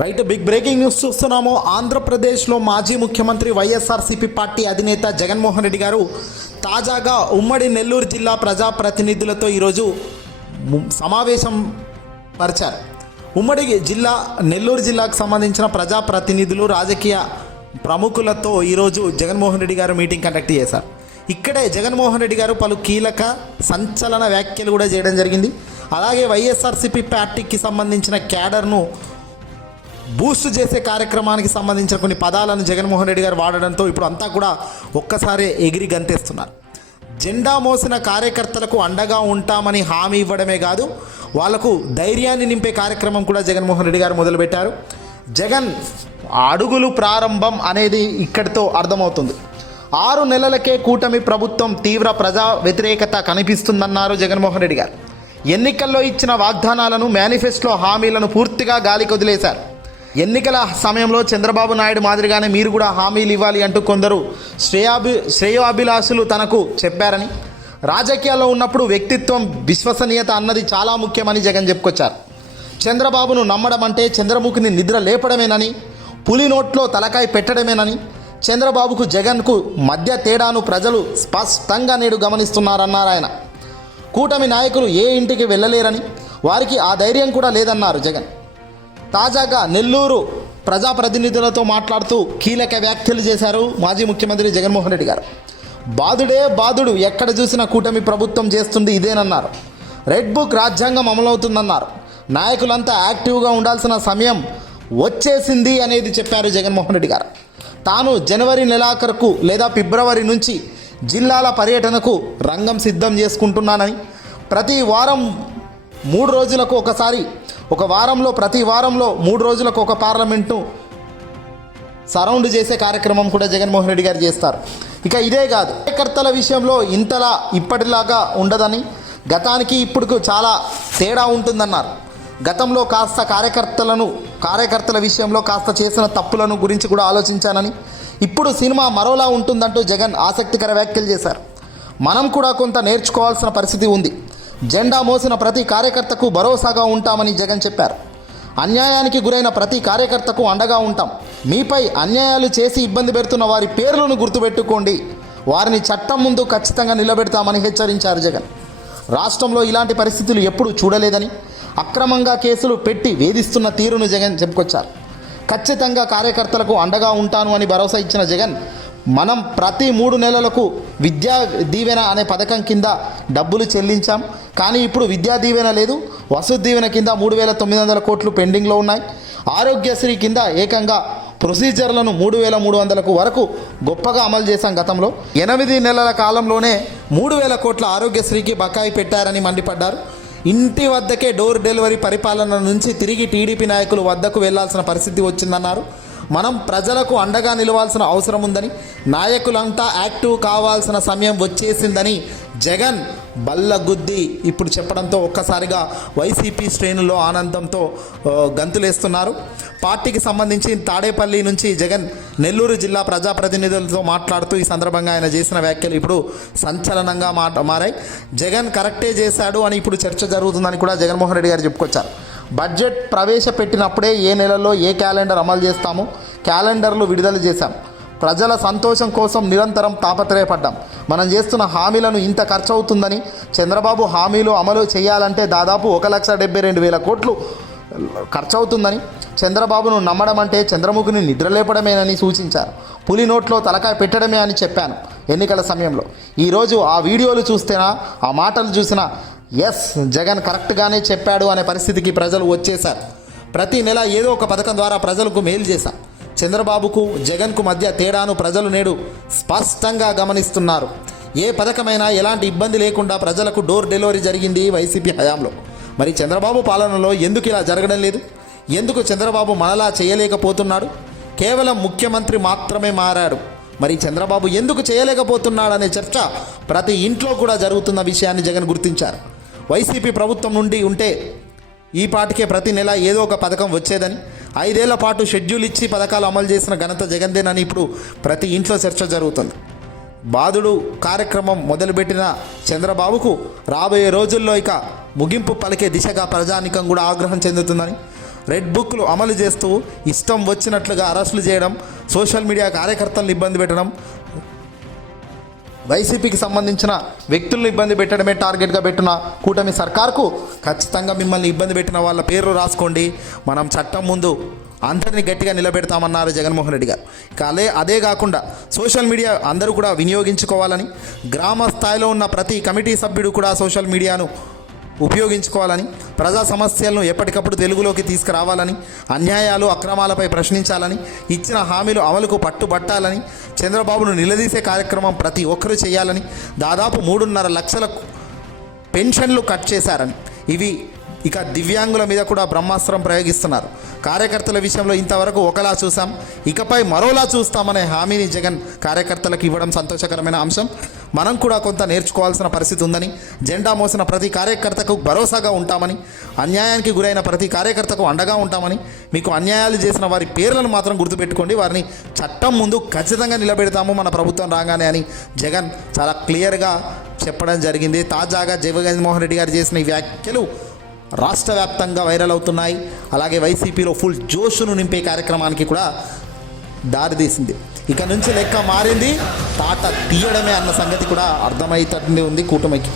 Right big breaking news చూస్తున్నాము. ఆంధ్రప్రదేశ్లో మాజీ ముఖ్యమంత్రి వైఎస్ఆర్సీపీ పార్టీ అధినేత జగన్మోహన్ రెడ్డి గారు తాజాగా ఉమ్మడి నెల్లూరు జిల్లా ప్రజాప్రతినిధులతో ఈరోజు సమావేశం పరిచారు. ఉమ్మడి జిల్లా నెల్లూరు జిల్లాకు సంబంధించిన ప్రజాప్రతినిధులు రాజకీయ ప్రముఖులతో ఈరోజు జగన్మోహన్ రెడ్డి గారు మీటింగ్ కండక్ట్ చేశారు. ఇక్కడే జగన్మోహన్ రెడ్డి గారు పలు కీలక సంచలన వ్యాఖ్యలు కూడా చేయడం జరిగింది. అలాగే వైఎస్ఆర్సీపీ పార్టీకి సంబంధించిన క్యాడర్ను బూస్ట్ చేసే కార్యక్రమానికి సంబంధించిన కొన్ని పదాలను జగన్మోహన్ రెడ్డి గారు వాడడంతో ఇప్పుడు అంతా కూడా ఒక్కసారే ఎగిరి గంతేస్తున్నారు. జెండా మోసిన కార్యకర్తలకు అండగా ఉంటామని హామీ ఇవ్వడమే కాదు వాళ్ళకు ధైర్యాన్ని నింపే కార్యక్రమం కూడా జగన్మోహన్ రెడ్డి గారు మొదలుపెట్టారు. జగన్ అడుగులు ప్రారంభం అనేది ఇక్కడితో అర్థమవుతుంది. ఆరు నెలలకే కూటమి ప్రభుత్వం తీవ్ర ప్రజా వ్యతిరేకత కనిపిస్తుందన్నారు జగన్మోహన్ రెడ్డి గారు. ఎన్నికల్లో ఇచ్చిన వాగ్దానాలను మేనిఫెస్టో హామీలను పూర్తిగా గాలికి వదిలేశారు. ఎన్నికల సమయంలో చంద్రబాబు నాయుడు మాదిరిగానే మీరు కూడా హామీలు ఇవ్వాలి అంటూ కొందరు శ్రేయాభి శ్రేయోభిలాషులు తనకు చెప్పారని. రాజకీయాల్లో ఉన్నప్పుడు వ్యక్తిత్వం విశ్వసనీయత అన్నది చాలా ముఖ్యమని జగన్ చెప్పుకొచ్చారు. చంద్రబాబును నమ్మడం అంటే చంద్రముఖిని నిద్ర లేపడమేనని పులి నోట్లో తలకాయ పెట్టడమేనని చంద్రబాబుకు జగన్కు మధ్య తేడాను ప్రజలు స్పష్టంగా నేడు గమనిస్తున్నారన్నారు ఆయన. కూటమి నాయకులు ఏ ఇంటికి వెళ్ళలేరని వారికి ఆ ధైర్యం కూడా లేదన్నారు జగన్. తాజాగా నెల్లూరు ప్రజాప్రతినిధులతో మాట్లాడుతూ కీలక వ్యాఖ్యలు చేశారు మాజీ ముఖ్యమంత్రి జగన్మోహన్ రెడ్డి గారు. బాధుడే బాధుడు ఎక్కడ చూసినా కూటమి ప్రభుత్వం చేస్తుంది ఇదేనన్నారు. రెడ్ బుక్ రాజ్యాంగం అమలవుతుందన్నారు. నాయకులంతా యాక్టివ్గా ఉండాల్సిన సమయం వచ్చేసింది అనేది చెప్పారు జగన్మోహన్ రెడ్డి గారు. తాను జనవరి నెలాఖరుకు లేదా ఫిబ్రవరి నుంచి జిల్లాల పర్యటనకు రంగం సిద్ధం చేసుకుంటున్నానని ప్రతి వారం మూడు రోజులకు ఒకసారి ఒక వారంలో ప్రతి వారంలో మూడు రోజులకు ఒక పార్లమెంట్ను సరౌండ్ చేసే కార్యక్రమం కూడా జగన్మోహన్ రెడ్డి గారు చేస్తారు. ఇక ఇదే కాదు కార్యకర్తల విషయంలో ఇంతలా ఇప్పటిలాగా ఉండదని గతానికి ఇప్పుడు చాలా తేడా ఉంటుందన్నారు. గతంలో కాస్త కార్యకర్తలను కార్యకర్తల విషయంలో కాస్త చేసిన తప్పులను గురించి కూడా ఆలోచించానని ఇప్పుడు సినిమా మరోలా ఉంటుందంటూ జగన్ ఆసక్తికర వ్యాఖ్యలు చేశారు. మనం కూడా కొంత నేర్చుకోవాల్సిన పరిస్థితి ఉంది. జెండా మోసిన ప్రతి కార్యకర్తకు భరోసాగా ఉంటామని జగన్ చెప్పారు. అన్యాయానికి గురైన ప్రతి కార్యకర్తకు అండగా ఉంటాం. మీపై అన్యాయాలు చేసి ఇబ్బంది పెడుతున్న వారి పేర్లను గుర్తుపెట్టుకోండి. వారిని చట్టం ముందు ఖచ్చితంగా నిలబెడతామని హెచ్చరించారు జగన్. రాష్ట్రంలో ఇలాంటి పరిస్థితులు ఎప్పుడూ చూడలేదని అక్రమంగా కేసులు పెట్టి వేధిస్తున్న తీరును జగన్ చెప్పుకొచ్చారు. ఖచ్చితంగా కార్యకర్తలకు అండగా ఉంటాను అని భరోసా ఇచ్చిన జగన్ మనం ప్రతి మూడు నెలలకు విద్యా దీవెన అనే పథకం కింద డబ్బులు చెల్లించాం. కానీ ఇప్పుడు విద్యా దీవెన లేదు. వసతి దీవెన కింద మూడు వేల తొమ్మిది వందల కోట్లు పెండింగ్లో ఉన్నాయి. ఆరోగ్యశ్రీ కింద ఏకంగా ప్రొసీజర్లను మూడు వేల మూడు వందలకు వరకు గొప్పగా అమలు చేశాం గతంలో. ఎనిమిది నెలల కాలంలోనే మూడు వేల కోట్ల ఆరోగ్యశ్రీకి బకాయి పెట్టారని మండిపడ్డారు. ఇంటి వద్దకే డోర్ డెలివరీ పరిపాలన నుంచి తిరిగి టీడీపీ నాయకులు వద్దకు వెళ్ళాల్సిన పరిస్థితి వచ్చిందన్నారు. మనం ప్రజలకు అండగా నిలవాల్సిన అవసరం ఉందని నాయకులంతా యాక్టివ్ కావాల్సిన సమయం వచ్చేసిందని జగన్ బల్లగుద్ది ఇప్పుడు చెప్పడంతో ఒక్కసారిగా వైసీపీ శ్రేణుల్లో ఆనందంతో గంతులేస్తున్నారు. పార్టీకి సంబంధించి తాడేపల్లి నుంచి జగన్ నెల్లూరు జిల్లా ప్రజాప్రతినిధులతో మాట్లాడుతూ ఈ సందర్భంగా ఆయన చేసిన వ్యాఖ్యలు ఇప్పుడు సంచలనంగా మాట మారాయి. జగన్ కరెక్టే చేశాడు అని ఇప్పుడు చర్చ జరుగుతుందని కూడా జగన్మోహన్ రెడ్డి గారు చెప్పుకొచ్చారు. బడ్జెట్ ప్రవేశపెట్టినప్పుడే ఏ నెలలో ఏ క్యాలెండర్ అమలు చేస్తాము? క్యాలెండర్లు విడుదల చేశాం. ప్రజల సంతోషం కోసం నిరంతరం తాపత్రయపడ్డాం. మనం చేస్తున్న హామీలను ఇంత ఖర్చు అవుతుందని చంద్రబాబు హామీలు అమలు చేయాలంటే దాదాపు ఒక లక్ష డెబ్బై రెండు వేల కోట్లు ఖర్చు అవుతుందని చంద్రబాబును నమ్మడం అంటే చంద్రముఖిని నిద్రలేపడమేనని సూచించారు. పులి నోట్లో తలకాయ పెట్టడమే అని చెప్పాను ఎన్నికల సమయంలో. ఈరోజు ఆ వీడియోలు చూస్తేనా ఆ మాటలు చూసినా ఎస్ జగన్ కరెక్ట్గానే చెప్పాడు అనే పరిస్థితికి ప్రజలు వచ్చేశారు. ప్రతి నెల ఏదో ఒక పథకం ద్వారా ప్రజలకు మేలు చేశారు. చంద్రబాబుకు జగన్కు మధ్య తేడాను ప్రజలు నేడు స్పష్టంగా గమనిస్తున్నారు. ఏ పథకమైనా ఎలాంటి ఇబ్బంది లేకుండా ప్రజలకు డోర్ డెలివరీ జరిగింది వైసీపీ హయాంలో. మరి చంద్రబాబు పాలనలో ఎందుకు ఇలా జరగడం లేదు? ఎందుకు చంద్రబాబు మనలా చేయలేకపోతున్నాడు? కేవలం ముఖ్యమంత్రి మాత్రమే మారాడు. మరి చంద్రబాబు ఎందుకు చేయలేకపోతున్నాడనే చర్చ ప్రతి ఇంట్లో కూడా జరుగుతున్న విషయాన్ని జగన్ గుర్తించారు. వైసీపీ ప్రభుత్వం నుండి ఉంటే ఈ పాటికే ప్రతి నెల ఏదో ఒక పథకం వచ్చేదని ఐదేళ్ళ పాటు షెడ్యూల్ ఇచ్చి పథకాలు అమలు చేసిన ఘనత జగన్దేనని ఇప్పుడు ప్రతి ఇంట్లో చర్చ జరుగుతుంది. బాధుడు కార్యక్రమం మొదలుపెట్టిన చంద్రబాబుకు రాబోయే రోజుల్లో ఇక ముగింపు పలికే దిశగా ప్రజానికం కూడా ఆగ్రహం చెందుతుందని రెడ్ బుక్లు అమలు చేస్తూ ఇష్టం వచ్చినట్లుగా అరెస్టులు చేయడం సోషల్ మీడియా కార్యకర్తలను ఇబ్బంది పెట్టడం వైసీపీకి సంబంధించిన వ్యక్తులను ఇబ్బంది పెట్టడమే టార్గెట్గా పెట్టిన కూటమి సర్కార్కు ఖచ్చితంగా మిమ్మల్ని ఇబ్బంది పెట్టిన వాళ్ళ పేర్లు రాసుకోండి. మనం చట్టం ముందు అందరినీ గట్టిగా నిలబెడతామన్నారు జగన్మోహన్ రెడ్డి గారు. కాలే అదే కాకుండా సోషల్ మీడియా అందరూ కూడా వినియోగించుకోవాలని గ్రామ స్థాయిలో ఉన్న ప్రతి కమిటీ సభ్యుడు కూడా సోషల్ మీడియాను ఉపయోగించుకోవాలని ప్రజా సమస్యలను ఎప్పటికప్పుడు తెలుగులోకి తీసుకురావాలని అన్యాయాలు అక్రమాలపై ప్రశ్నించాలని ఇచ్చిన హామీలు అమలుకు పట్టుబట్టాలని చంద్రబాబును నిలదీసే కార్యక్రమం ప్రతి ఒక్కరూ చేయాలని దాదాపు మూడున్నర లక్షల పెన్షన్లు కట్ చేశారని ఇవి ఇక దివ్యాంగుల మీద కూడా బ్రహ్మాస్త్రం ప్రయోగిస్తున్నారు. కార్యకర్తల విషయంలో ఇంతవరకు ఒకలా చూసాం ఇకపై మరోలా చూస్తామనే హామీని జగన్ కార్యకర్తలకు ఇవ్వడం సంతోషకరమైన అంశం. మనం కూడా కొంత నేర్చుకోవాల్సిన పరిస్థితి ఉందని జెండా మోసిన ప్రతి కార్యకర్తకు భరోసాగా ఉంటామని అన్యాయానికి గురైన ప్రతి కార్యకర్తకు అండగా ఉంటామని మీకు అన్యాయాలు చేసిన వారి పేర్లను మాత్రం గుర్తుపెట్టుకోండి. వారిని చట్టం ముందు ఖచ్చితంగా నిలబెడతాము మన ప్రభుత్వం రాగానే అని జగన్ చాలా క్లియర్గా చెప్పడం జరిగింది. తాజాగా జగన్మోహన్ రెడ్డి గారు చేసిన ఈ వ్యాఖ్యలు రాష్ట్ర వ్యాప్తంగా వైరల్ అవుతున్నాయి. అలాగే వైసీపీలో ఫుల్ జోషును నింపే కార్యక్రమానికి కూడా దారితీసింది ఇక నుంచి లెక్క మారింది. తాట తీయడమే అన్న సంగతి కూడా అర్థమవుతుంది ఉంది కూటమికి.